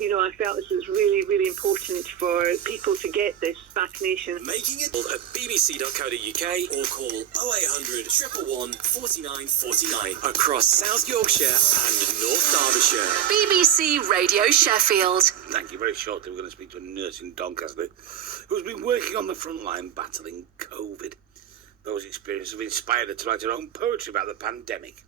I felt this was really, really important for people to get this vaccination. Making it at bbc.co.uk or call 0800 111 49 49 across South Yorkshire and North Derbyshire. BBC Radio Sheffield. Thank you. Very shortly, we're going to speak to a nurse in Doncaster who's been working on the front line battling COVID. Those experiences have inspired her to write her own poetry about the pandemic.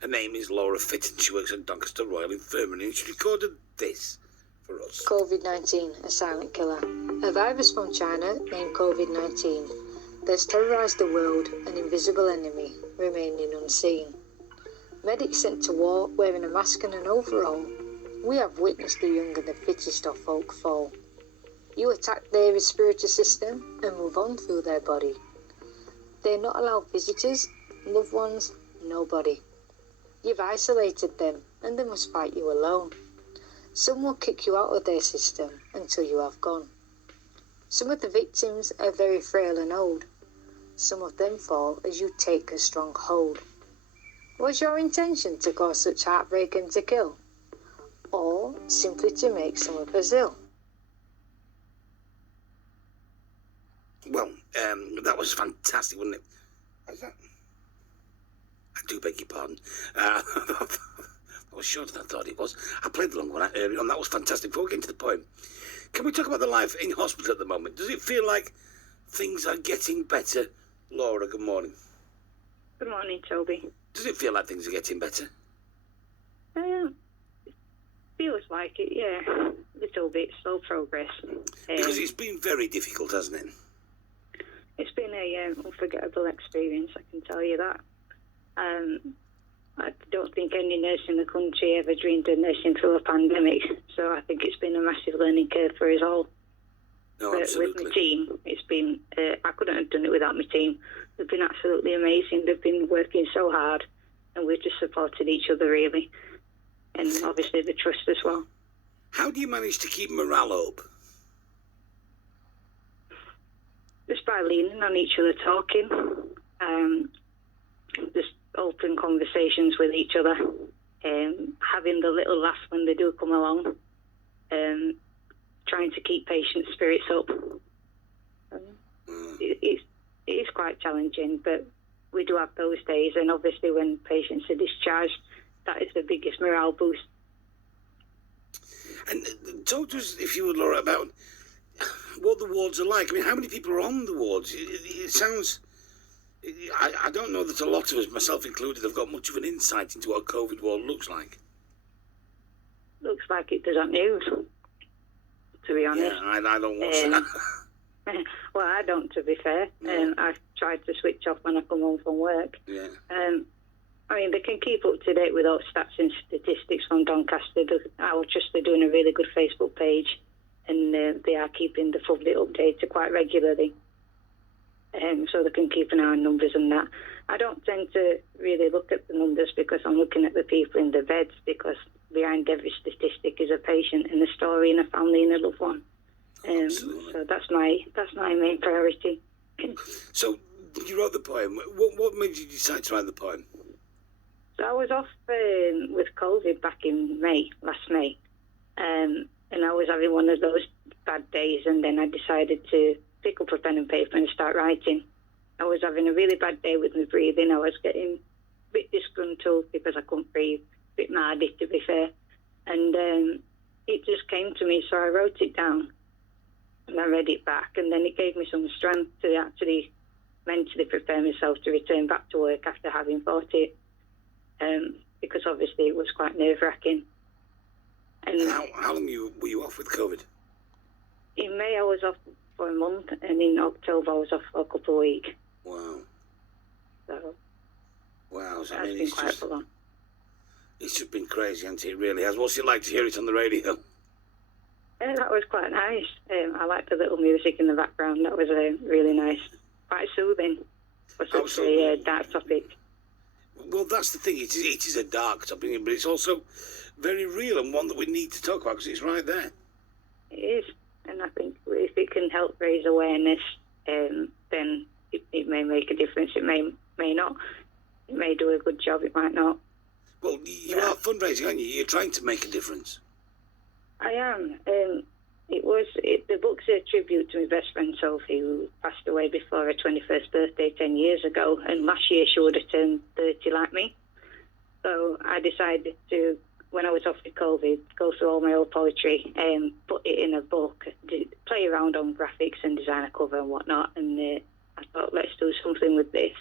Her name is Laura Fitton. She works at Doncaster Royal Infirmary and she recorded this for us. COVID-19, a silent killer. A virus from China named COVID-19 that's terrorised the world, an invisible enemy remaining unseen. Medics sent to war wearing a mask and an overall. We have witnessed the young and the fittest of folk fall. You attack their respiratory system and move on through their body. They not allow visitors, loved ones, nobody. You've isolated them and they must fight you alone. Some will kick you out of their system until you have gone. Some of the victims are very frail and old. Some of them fall as you take a strong hold. Was your intention to cause such heartbreak and to kill? Or simply to make some of us ill? Well, that was fantastic, wasn't it? How's that? I do beg your pardon. I was shorter than I thought it was. I played the long one earlier on. That was fantastic. Before we get into the poem, can we talk about the life in hospital at the moment? Does it feel like things are getting better? Laura, good morning. Good morning, Toby. Does it feel like things are getting better? Feels like it, yeah. A little bit, slow progress. Because it's been very difficult, hasn't it? It's been a unforgettable experience, I can tell you that. I don't think any nurse in the country ever dreamed of nursing through a pandemic, so I think it's been a massive learning curve for us all. No, but absolutely. with my team, it's been, I couldn't have done it without my team. They've been absolutely amazing. They've been working so hard, and we've just supported each other, really. And obviously the trust as well. How do you manage to keep morale up? Just by leaning on each other, talking, just open conversations with each other, having the little laughs when they do come along, trying to keep patient spirits up. It is quite challenging, but we do have those days, and obviously when patients are discharged, that is the biggest morale boost. And talk to us, if you would, Laura, about what the wards are like. I mean, how many people are on the wards? It sounds... I don't know that a lot of us, myself included, have got much of an insight into what a COVID ward looks like. Looks like it does on news, to be honest. Yeah, I don't watch that. Well, I don't, to be fair. No. I try to switch off when I come home from work. Yeah. I mean, they can keep up to date with all stats and statistics from Doncaster. Our trust are doing a really good Facebook page, and they are keeping the public updated quite regularly. So they can keep an eye on numbers and that. I don't tend to really look at the numbers because I'm looking at the people in the beds, because behind every statistic is a patient and a story and a family and a loved one. So that's my main priority. So you wrote the poem. What made you decide to write the poem? So I was off with COVID back in last May, and I was having one of those bad days, and then I decided to pick up a pen and paper and start writing. I was having a really bad day with my breathing. I was getting a bit disgruntled because I couldn't breathe, a bit mardy to be fair, and it just came to me, so I wrote it down and I read it back, and then it gave me some strength to actually mentally prepare myself to return back to work after having fought it, because obviously it was quite nerve-wracking. And how long were you off with COVID? In May I was off for a month, and in October I was off for a couple of weeks. Wow. So So, that's been quite full on. It's just been crazy, hasn't it? It really has. What's it like to hear it on the radio? That was quite nice. I liked the little music in the background. That was really nice. Quite soothing for such a dark topic. Well, that's the thing. It is a dark topic, but it's also very real and one that we need to talk about because it's right there. It is. And I think if it can help raise awareness, then it may make a difference. It may not. It may do a good job. It might not. Well, you are fundraising, aren't you? You're trying to make a difference. I am. The book's a tribute to my best friend Sophie, who passed away before her 21st birthday 10 years ago, and last year she would have turned 30 like me. So I decided to, when I was off with COVID, go through all my old poetry and put it in a book, play around on graphics and design a cover and whatnot, and I thought, let's do something with this.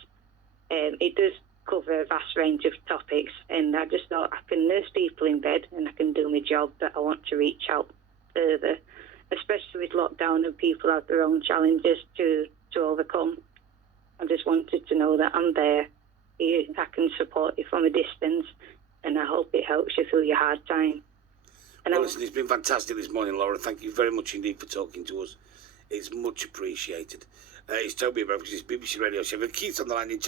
It does cover a vast range of topics, and I just thought I can nurse people in bed and I can do my job, but I want to reach out further, especially with lockdown and people have their own challenges to overcome. I just wanted to know that I'm there. I can support you from a distance, and I hope it helps you through your hard time. Well, listen, it's been fantastic this morning, Laura. Thank you very much indeed for talking to us. It's much appreciated. It's Toby Abrams, it's BBC Radio Sheffield. Keith on the line in